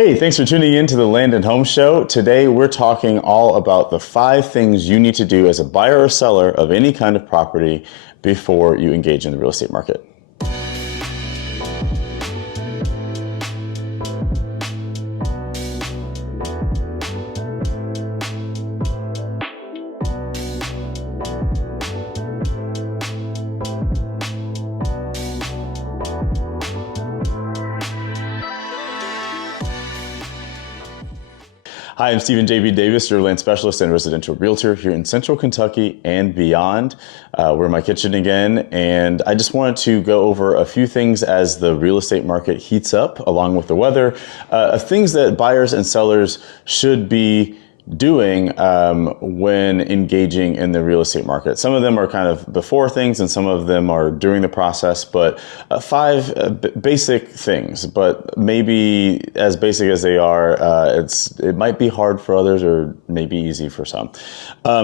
Hey, thanks for tuning in to the Land and Home Show. Today we're talking all about the 5 things you need to do as a buyer or seller of any kind of property before you engage in the real estate market. Hi, I'm Stephen J.B. Davis, your land specialist and residential realtor here in Central Kentucky and beyond. We're in my kitchen again, and I just wanted to go over a few things as the real estate market heats up, along with the weather, things that buyers and sellers should be doing when engaging in the real estate market. Some of them are kind of before things and some of them are during the process, but 5 basic things, but maybe as basic as they are, it might be hard for others or maybe easy for some.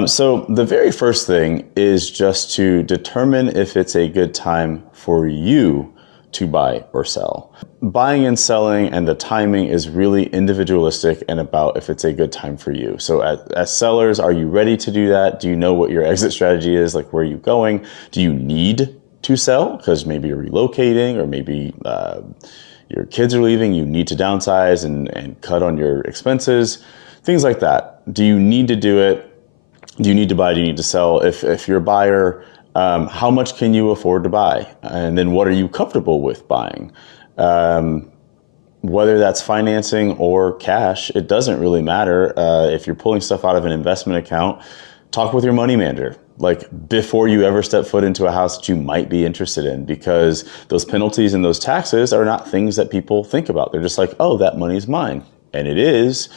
So the very first thing is just to determine if it's a good time for you to buy or sell. Buying and selling and the timing is really individualistic and about if it's a good time for you. So as sellers, are you ready to do that? Do you know what your exit strategy is? Like, where are you going? Do you need to sell because maybe you're relocating or maybe your kids are leaving, you need to downsize and cut on your expenses, things like that. Do you need to do it? Do you need to buy? Do you need to sell? If you're a buyer, how much can you afford to buy? And then what are you comfortable with buying? Whether that's financing or cash, it doesn't really matter. If you're pulling stuff out of an investment account, talk with your money manager, like before you ever step foot into a house that you might be interested in, because those penalties and those taxes are not things that people think about. They're just like, oh, that money's mine. And it is,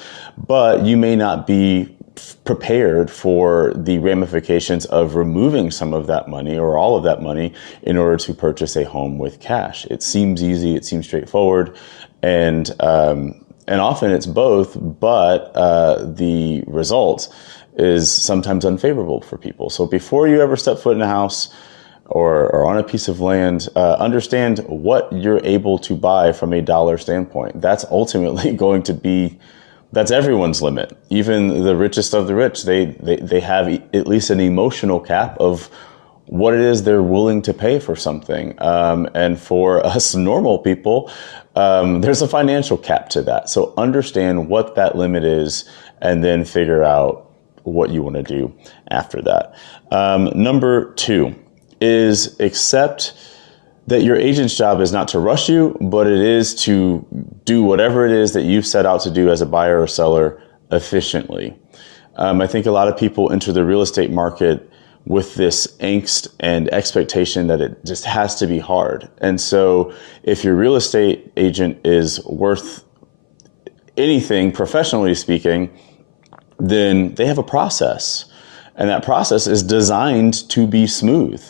but you may not be prepared for the ramifications of removing some of that money or all of that money in order to purchase a home with cash. It seems easy, it seems straightforward, and often it's both, but the result is sometimes unfavorable for people. So before you ever step foot in a house or on a piece of land, understand what you're able to buy from a dollar standpoint. That's ultimately going to be that's everyone's limit. Even the richest of the rich, they have at least an emotional cap of what it is they're willing to pay for something. And for us normal people, there's a financial cap to that. So understand what that limit is and then figure out what you want to do after that. Number 2 is accept that your agent's job is not to rush you, but it is to do whatever it is that you've set out to do as a buyer or seller efficiently. I think a lot of people enter the real estate market with this angst and expectation that it just has to be hard. And so if your real estate agent is worth anything, professionally speaking, then they have a process. And that process is designed to be smooth.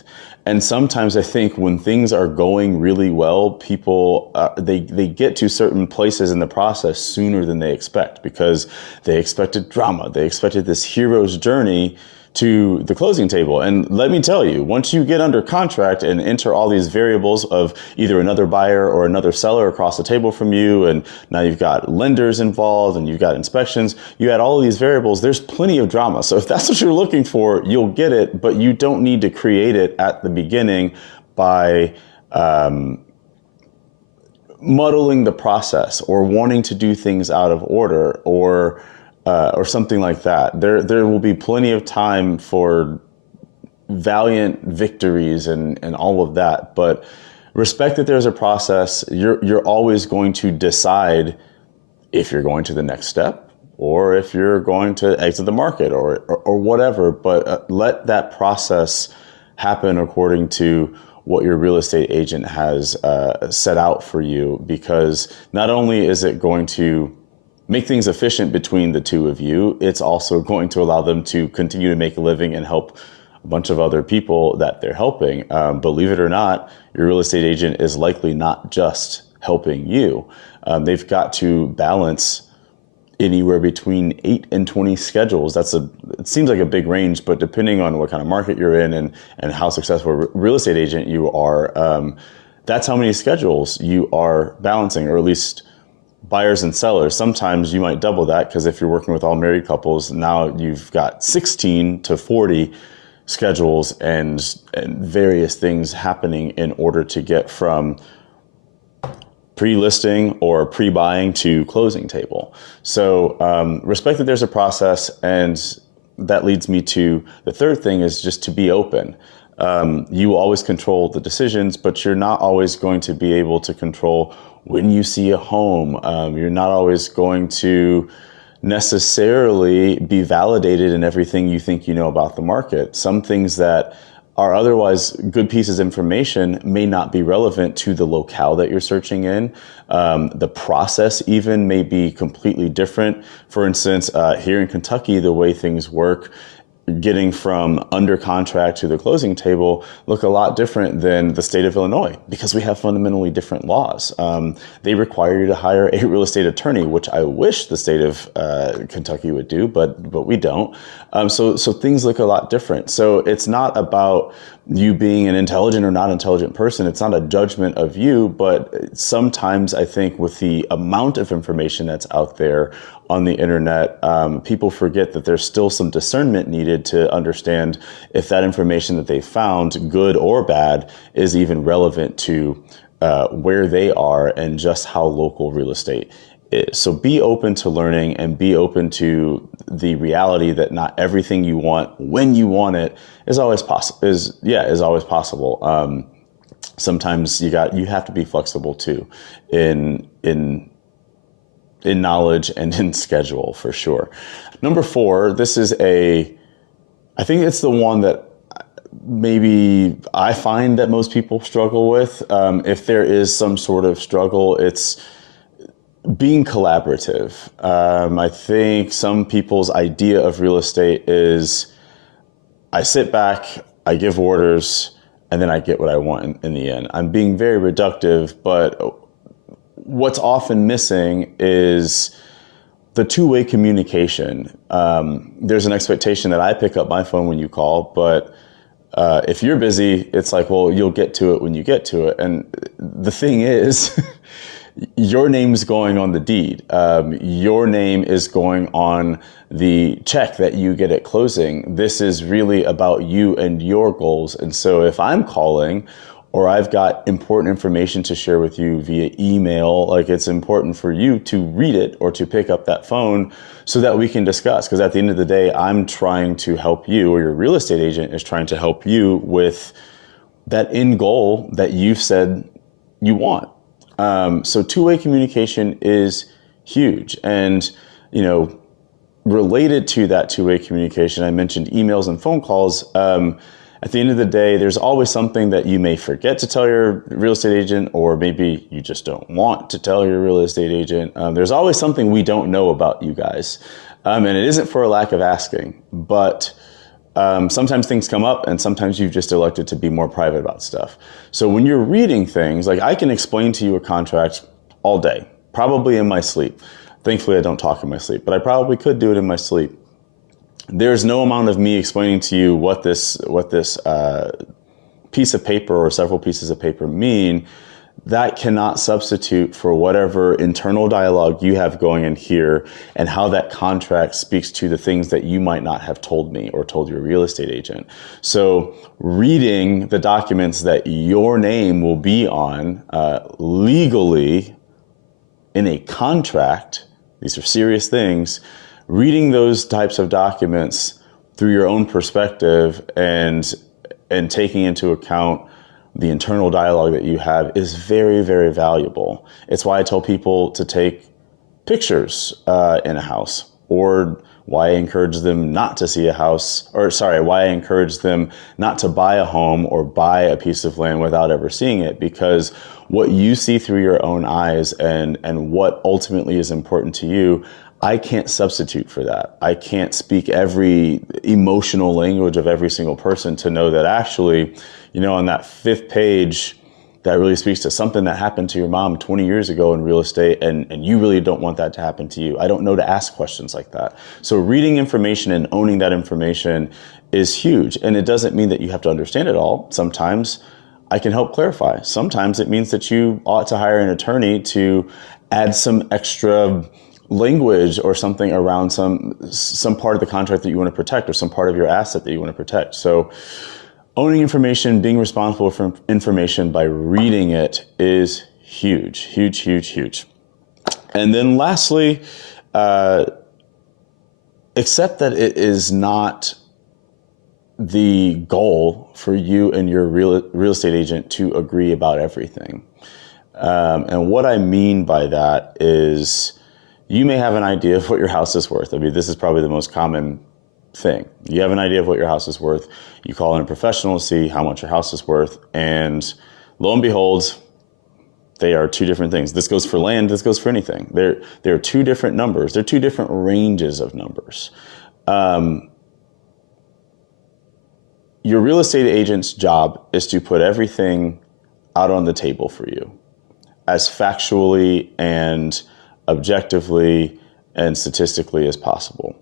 And sometimes I think when things are going really well, people, they get to certain places in the process sooner than they expect because they expected drama. They expected this hero's journey to the closing table. And let me tell you, once you get under contract and enter all these variables of either another buyer or another seller across the table from you, and now you've got lenders involved and you've got inspections, you add all of these variables, there's plenty of drama. So if that's what you're looking for, you'll get it, but you don't need to create it at the beginning by muddling the process or wanting to do things out of order or something like that. There will be plenty of time for valiant victories and all of that. But respect that there's a process. You're always going to decide if you're going to the next step or if you're going to exit the market or whatever. But let that process happen according to what your real estate agent has set out for you, because not only is it going to make things efficient between the two of you, it's also going to allow them to continue to make a living and help a bunch of other people that they're helping. Believe it or not, your real estate agent is likely not just helping you. They've got to balance anywhere between 8 and 20 schedules. It seems like a big range, but depending on what kind of market you're in and how successful a real estate agent you are, that's how many schedules you are balancing, or at least buyers and sellers, sometimes you might double that, because if you're working with all married couples, now you've got 16 to 40 schedules and various things happening in order to get from pre-listing or pre-buying to closing table. So respect that there's a process, and that leads me to the third thing, is just to be open. You will always control the decisions, but you're not always going to be able to control when you see a home. You're not always going to necessarily be validated in everything you think you know about the market. Some things that are otherwise good pieces of information may not be relevant to the locale that you're searching in. The process even may be completely different. For instance, here in Kentucky, the way things work, getting from under contract to the closing table look a lot different than the state of Illinois, because we have fundamentally different laws. They require you to hire a real estate attorney, which I wish the state of Kentucky would do, but we don't. So things look a lot different. So it's not about you being an intelligent or not intelligent person. It's not a judgment of you, but sometimes I think with the amount of information that's out there on the internet, people forget that there's still some discernment needed to understand if that information that they found, good or bad, is even relevant to where they are and just how local real estate is. So be open to learning, and be open to the reality that not everything you want when you want it is always possible. Is always possible. Sometimes you have to be flexible too, in knowledge and in schedule, for sure. Number 4, I think it's the one that maybe I find that most people struggle with. If there is some sort of struggle, it's being collaborative. I think some people's idea of real estate is, I sit back, I give orders, and then I get what I want in the end. I'm being very reductive, but what's often missing is the two-way communication. There's an expectation that I pick up my phone when you call, but if you're busy, it's like, well, you'll get to it when you get to it. And the thing is, your name's going on the deed. Your name is going on the check that you get at closing. This is really about you and your goals. And so if I'm calling, or I've got important information to share with you via email, like, it's important for you to read it or to pick up that phone so that we can discuss. Because at the end of the day, I'm trying to help you, or your real estate agent is trying to help you with that end goal that you've said you want. So two-way communication is huge. And, related to that two-way communication, I mentioned emails and phone calls. At the end of the day, there's always something that you may forget to tell your real estate agent, or maybe you just don't want to tell your real estate agent. There's always something we don't know about you guys. And it isn't for a lack of asking, but sometimes things come up, and sometimes you've just elected to be more private about stuff. So when you're reading things, like, I can explain to you a contract all day, probably in my sleep. Thankfully, I don't talk in my sleep, but I probably could do it in my sleep. There's no amount of me explaining to you what this piece of paper or several pieces of paper mean. That cannot substitute for whatever internal dialogue you have going in here, and how that contract speaks to the things that you might not have told me or told your real estate agent. So reading the documents that your name will be on legally in a contract, these are serious things. Reading those types of documents through your own perspective and taking into account the internal dialogue that you have is very, very valuable. It's why I tell people to take pictures in a house, or why I encourage them not to see a house, why I encourage them not to buy a home or buy a piece of land without ever seeing it. Because what you see through your own eyes and what ultimately is important to you, I can't substitute for that. I can't speak every emotional language of every single person to know that actually, on that 5th page, that really speaks to something that happened to your mom 20 years ago in real estate, and you really don't want that to happen to you. I don't know to ask questions like that. So reading information and owning that information is huge. And it doesn't mean that you have to understand it all. Sometimes I can help clarify. Sometimes it means that you ought to hire an attorney to add some extra language or something around some part of the contract that you want to protect or some part of your asset that you want to protect. So owning information, being responsible for information by reading it is huge, huge, huge, huge. And then lastly, accept that it is not the goal for you and your real estate agent to agree about everything. And what I mean by that is you may have an idea of what your house is worth. I mean, this is probably the most common thing. You have an idea of what your house is worth. You call in a professional to see how much your house is worth. And lo and behold, they are two different things. This goes for land. This goes for anything. They're two different numbers. They're two different ranges of numbers. Your real estate agent's job is to put everything out on the table for you as factually and objectively and statistically as possible.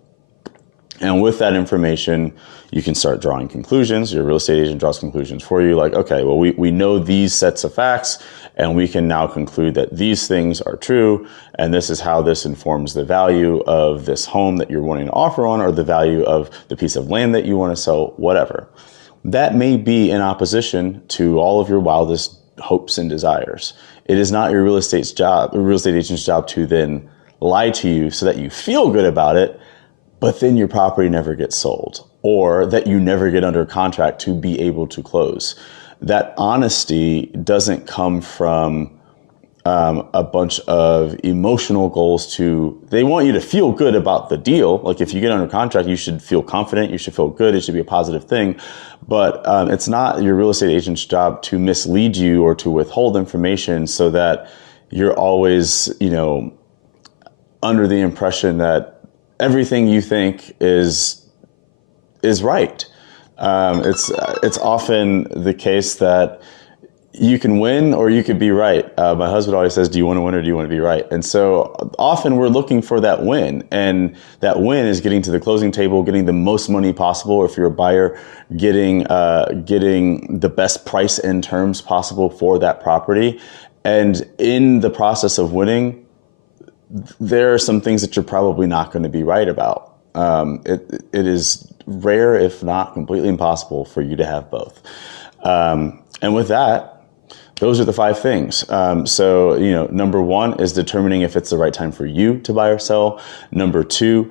And with that information, you can start drawing conclusions. Your real estate agent draws conclusions for you like, okay, well, we know these sets of facts, and we can now conclude that these things are true, and this is how this informs the value of this home that you're wanting to offer on, or the value of the piece of land that you want to sell, whatever. That may be in opposition to all of your wildest hopes and desires. It is not your real estate agent's job to then lie to you so that you feel good about it, but then your property never gets sold, or that you never get under contract to be able to close. That honesty doesn't come from a bunch of emotional goals they want you to feel good about the deal. Like if you get under contract, you should feel confident, you should feel good, it should be a positive thing. But it's not your real estate agent's job to mislead you or to withhold information so that you're always, under the impression that everything you think is right. It's often the case that you can win or you could be right. My husband always says, do you want to win or do you want to be right? And so often we're looking for that win. And that win is getting to the closing table, getting the most money possible. Or if you're a buyer, getting the best price and terms possible for that property. And in the process of winning, there are some things that you're probably not going to be right about. It is rare, if not completely impossible, for you to have both. And with that, those are the 5 things. So, number 1 is determining if it's the right time for you to buy or sell. Number 2,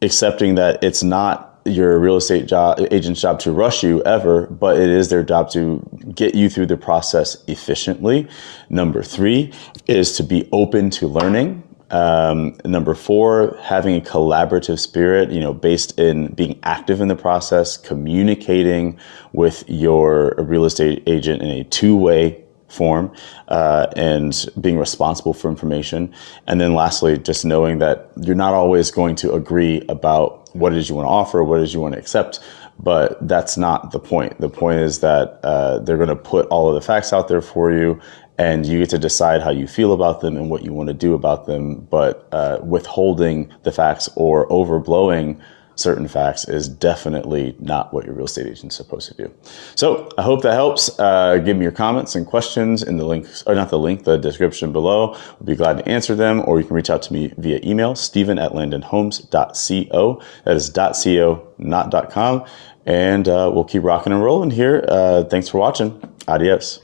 accepting that it's not your real estate agent's job to rush you ever, but it is their job to get you through the process efficiently. Number 3 is to be open to learning. Number 4, having a collaborative spirit, based in being active in the process, communicating with your real estate agent in a 2-way form, and being responsible for information. And then lastly, just knowing that you're not always going to agree about what it is you want to offer, what it is you want to accept, but that's not the point. The point is that they're going to put all of the facts out there for you, and you get to decide how you feel about them and what you want to do about them. But withholding the facts or overblowing certain facts is definitely not what your real estate agent's supposed to do. So I hope that helps. Give me your comments and questions in the link, or not the link, the description below. We'll be glad to answer them, or you can reach out to me via email, steven@landonhomes.co. That is .co, not .com. And we'll keep rocking and rolling here. Thanks for watching. Adios.